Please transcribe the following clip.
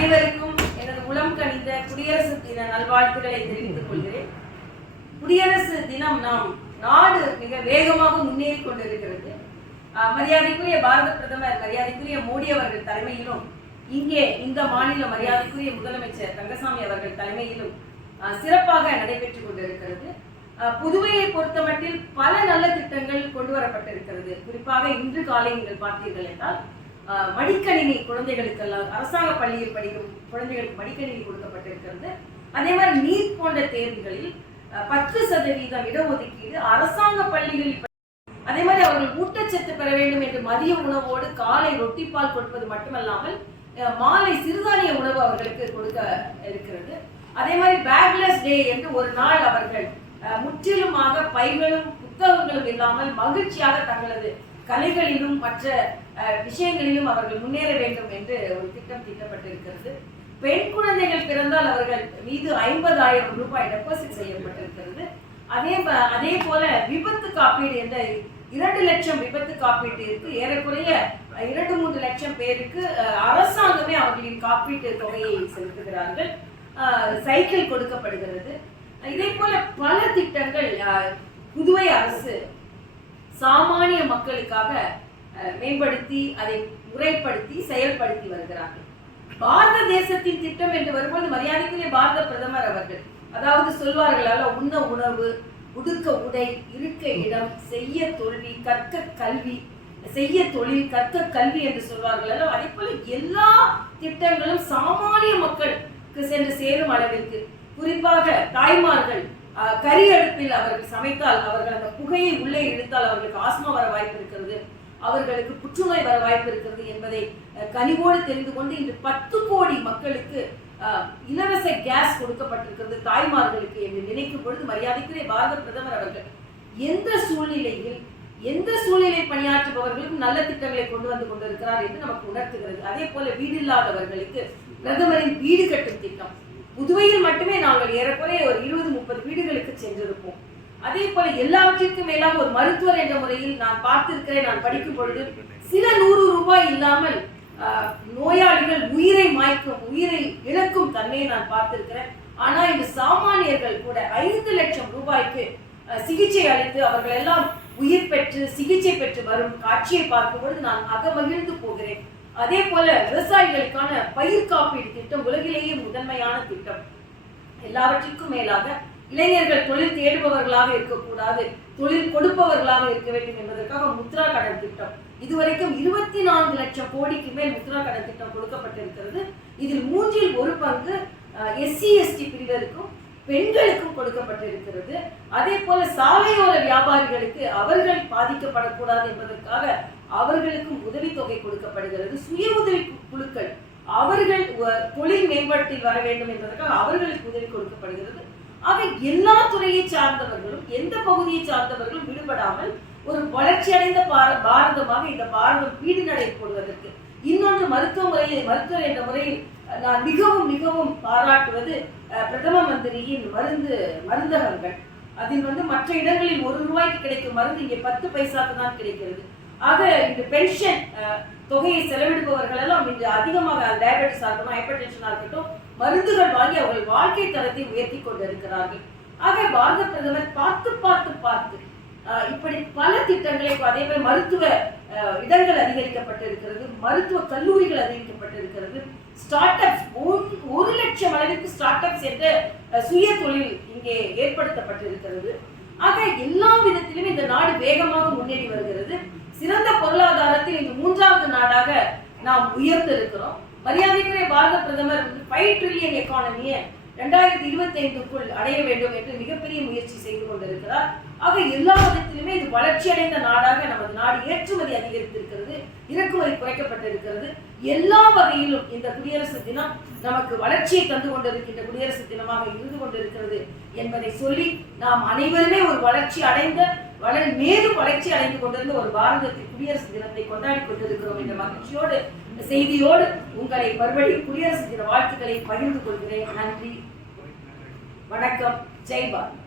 அனைவருக்கும் எனது உளம் கனிந்த குடியரசு தின நல்வாழ்த்துக்களை தெரிவித்துக் கொள்கிறேன். குடியரசு தினம் நாம் நாடு மிக வேகமாக முன்னேறி கொண்டிருக்கிறது. மரியாதைக்குரிய பாரத பிரதமர் மரியாதைக்குரிய மோடி அவர்கள் தலைமையிலும் இங்கே இந்த மாநில மரியாதைக்குரிய முதலமைச்சர் ரங்கசாமி அவர்கள் தலைமையிலும் சிறப்பாக நடைபெற்றுக் கொண்டிருக்கிறது. புதுவையை பொறுத்தமட்டில் பல நல்ல திட்டங்கள் கொண்டு வரப்பட்டிருக்கிறது. குறிப்பாக இன்று காலை நீங்கள் பார்த்தீர்கள் என்றால் மடிக்கணினி குழந்தைகளுக்கெல்லாம் அரசாங்க பள்ளியில் படிக்கும் குழந்தைகளுக்கு மடிக்கணினி கொடுக்கப்பட்டிருக்கிறது. அதே மாதிரி நீட் போன்ற தேர்வுகளில் பத்து சதவீதம் இடஒதுக்கீடு அரசாங்க பள்ளிகளில் அதே மாதிரி அவர்கள் ஊட்டச்சத்து பெற வேண்டும் என்று மதிய உணவோடு காலை ரொட்டிப்பால் கொடுப்பது மட்டுமல்லாமல் மாலை சிறுதானிய உணவு அவர்களுக்கு கொடுக்க இருக்கிறது. அதே மாதிரி பேக்லெஸ் டே என்று ஒரு நாள் அவர்கள் முற்றிலுமாக பைகளும் புத்தகங்களும் இல்லாமல் மகிழ்ச்சியாக தங்களது கலைகளிலும் மற்ற விஷயங்களிலும் அவர்கள் முன்னேற வேண்டும் என்று ஒரு திட்டம் தீட்டப்பட்டிருக்கிறது. பெண் குழந்தைகள் பிறந்தால் அவர்கள் மீது ஐம்பதாயிரம் ரூபாய் டெபாசிட் செய்யப்பட்டிருக்கிறது. அதே ப- அதே போல விபத்து காப்பீடு என்ற இரண்டு லட்சம் விபத்து காப்பீடு இருக்கு. ஏறக்குறைய இரண்டு மூன்று லட்சம் பேருக்கு அரசாங்கமே அவர்களின் காப்பீட்டு தொகையை செலுத்துகிறார்கள். சைக்கிள் கொடுக்கப்படுகிறது. இதே போல பல திட்டங்கள் புதுவை அரசு சாமானிய மக்களுக்காக மேம்படுத்தி அதை முறைப்படுத்தி செயல்படுத்தி வருகிறார்கள். பாரத தேசத்தின் திட்டம் என்று வரும்போது மரியாதைக்குரிய பாரத பிரதமர் அவர்கள் அதாவது சொல்வார்களால உண்ண உணவு உடுக்க உடை இருக்க இடம் செய்ய தோல்வி கற்க கல்வி செய்ய தொழில் கற்க கல்வி என்று சொல்வார்கள். அதே போல எல்லா திட்டங்களும் சாமானிய மக்களுக்கு சென்று சேரும் அளவிற்கு. குறிப்பாக தாய்மார்கள் கரி அடுப்பில் அவர்கள் சமைத்தால் அவர்கள் அந்த புகையை உள்ளே இழுத்தால் அவர்களுக்கு ஆஸ்மா வர வாய்ப்பு இருக்கிறது. அவர்களுக்கு புற்றுநோய் வர வாய்ப்பு இருக்கிறது என்பதை கனிவோடு தெரிந்து கொண்டு இன்று பத்து கோடி மக்களுக்கு இலவச கேஸ் கொடுக்கப்பட்டிருக்கிறது தாய்மார்களுக்கு என்று நினைக்கும் பொழுது மரியாதைக்குரிய பாரத பிரதமர் அவர்கள் எந்த சூழ்நிலையில் எந்த சூழ்நிலை பணியாற்றுபவர்களுக்கும் நல்ல திட்டங்களை கொண்டு வந்து கொண்டிருக்கிறார் என்று நமக்கு உணர்த்துகிறது. அதே போல வீடு இல்லாதவர்களுக்கு பிரதமரின் வீடு கட்டும் திட்டம். புதுவையில் மட்டுமே நாங்கள் ஏறக்குறைய ஒரு இருபது முப்பது வீடுகளுக்கு சென்றிருப்போம். அதே போல எல்லாவற்றிற்கும் மேலாக ஒரு மருத்துவர் என்ற முறையில் நான் பார்த்திருக்கிறேன் நான் படிக்கும் பொழுது சில நூறு ரூபாய் இல்லாமல் ஆஹ், நோயாளிகள் உயிரை மாய்க்கும் உயிரை இழக்கும் தன்மையை நான் பார்த்திருக்கிறேன். ஆனா இந்த சாமானியர்கள் கூட ஐந்து லட்சம் ரூபாய்க்கு சிகிச்சை அளித்து அவர்கள் எல்லாம் உயிர் பெற்று சிகிச்சை பெற்று வரும் காட்சியை பார்க்கும் பொழுது நான் அகமகிழ்ந்து போகிறேன். அதே போல விவசாயிகளுக்கான பயிர் காப்பீடு திட்டம் உலகிலேயே முதன்மையான திட்டம். எல்லாவற்றிற்கும் மேலாக இளைஞர்கள் தொழில் தேடுபவர்களாக இருக்கக்கூடாது தொழில் கொடுப்பவர்களாக இருக்க வேண்டும் என்பதற்காக முத்ரா கடன் திட்டம். இதுவரைக்கும் இருபத்தி நான்கு லட்சம் கோடிக்கு மேல் முத்ரா கடன் திட்டம் கொடுக்கப்பட்டிருக்கிறது. இதில் மூன்றில் ஒரு பங்கு எஸ்சி எஸ்டி பிரிவருக்கும் பெண்களுக்கும் கொடுக்கப்பட்டிருக்கிறது. அதே போல சாலையோர வியாபாரிகளுக்கு அவர்கள் பாதிக்கப்படக்கூடாது என்பதற்காக அவர்களுக்கும் உதவித்தொகை கொடுக்கப்படுகிறது. சுய உதவி குழுக்கள் அவர்கள் தொழில் மேம்பாட்டில் வர வேண்டும் என்பதற்காக அவர்களுக்கு உதவி கொடுக்கப்படுகிறது. ஆக எல்லா துறையை சார்ந்தவர்களும் எந்த பகுதியை சார்ந்தவர்களும் விடுபடாமல் ஒரு வளர்ச்சியடைந்த பார- பாரதமாக இந்த பாரதம் வீடு நடை போடுவதற்கு இன்னொன்று மருத்துவ முறையில் மருத்துவர் என்ற முறையில் நான் மிகவும் மிகவும் பாராட்டுவது அஹ், பிரதம மந்திரியின் மருந்து மருந்தகங்கள். அதில் வந்து மற்ற இடங்களில் ஒரு ரூபாய்க்கு கிடைக்கும் மருந்து இங்கே பத்து பைசாக்கு தான் கிடைக்கிறது. ஆக இந்த பென்ஷன் தொகையை செலவிடுபவர்கள் எல்லாம் இன்று அதிகமாக டயபெட்டிஸ் ஆகட்டும் ஹைப்பர் டென்ஷனாக இருக்கட்டும் மருந்துகள் வாங்கி அவர்கள் வாழ்க்கை தரத்தை உயர்த்தி கொண்டிருக்கிறார்கள். ஆக பாரத பிரதமர் பார்த்து பார்த்து பார்த்து இப்படி பல திட்டங்களை அதே மாதிரி மருத்துவ இடங்கள் அதிகரிக்கப்பட்டிருக்கிறது மருத்துவ கல்லூரிகள் அதிகரிக்கப்பட்டிருக்கிறது. ஸ்டார்ட் அப்ஸ் ஒரு லட்சம் அளவிற்கு ஸ்டார்ட் அப்ஸ் என்ற சுய தொழில் இங்கே ஏற்படுத்தப்பட்டிருக்கிறது. ஆக எல்லா விதத்திலும் இந்த நாடு வேகமாக முன்னேறி வருகிறது. சிறந்த பொருளாதாரத்தில் இந்த மூன்றாவது நாடாக நாம் உயர்ந்திருக்கிறோம். மரியாதைக்குரிய பாரத பிரதமர் ஃபைவ் ட்ரில்லியன் எக்கானமியை ரெண்டாயிரத்தி இருபத்தி ஐந்துக்குள் அடைய வேண்டும் என்று மிகப்பெரிய முயற்சி செய்து கொண்டிருக்கிறார். ஆக எல்லா விதத்திலுமே இது வளர்ச்சியடைந்த நாடாக நமது நாடு ஏற்றுமதி அதிகரித்திருக்கிறது இறக்குமதி குறைக்கப்பட்டிருக்கிறது. எல்லா வகையிலும் இந்த குடியரசு தினம் நமக்கு வளர்ச்சியை தந்து கொண்டிருக்கின்ற குடியரசு தினமாக இருந்து கொண்டிருக்கிறது என்பதை சொல்லி நாம் அனைவருமே ஒரு வளர்ச்சி அடைந்த வளர் மேலும் வளர்ச்சி அடைந்து கொண்டிருந்த ஒரு பாரதத்தில் குடியரசு தினத்தை கொண்டாடி கொண்டிருக்கிறோம் என்ற மகிழ்ச்சியோடு இந்த செய்தியோடு உங்களை மறுபடியும் குடியரசு தின வாழ்த்துக்களை பகிர்ந்து கொள்கிறேன். நன்றி. வணக்கம். ஜெய் பாரத்.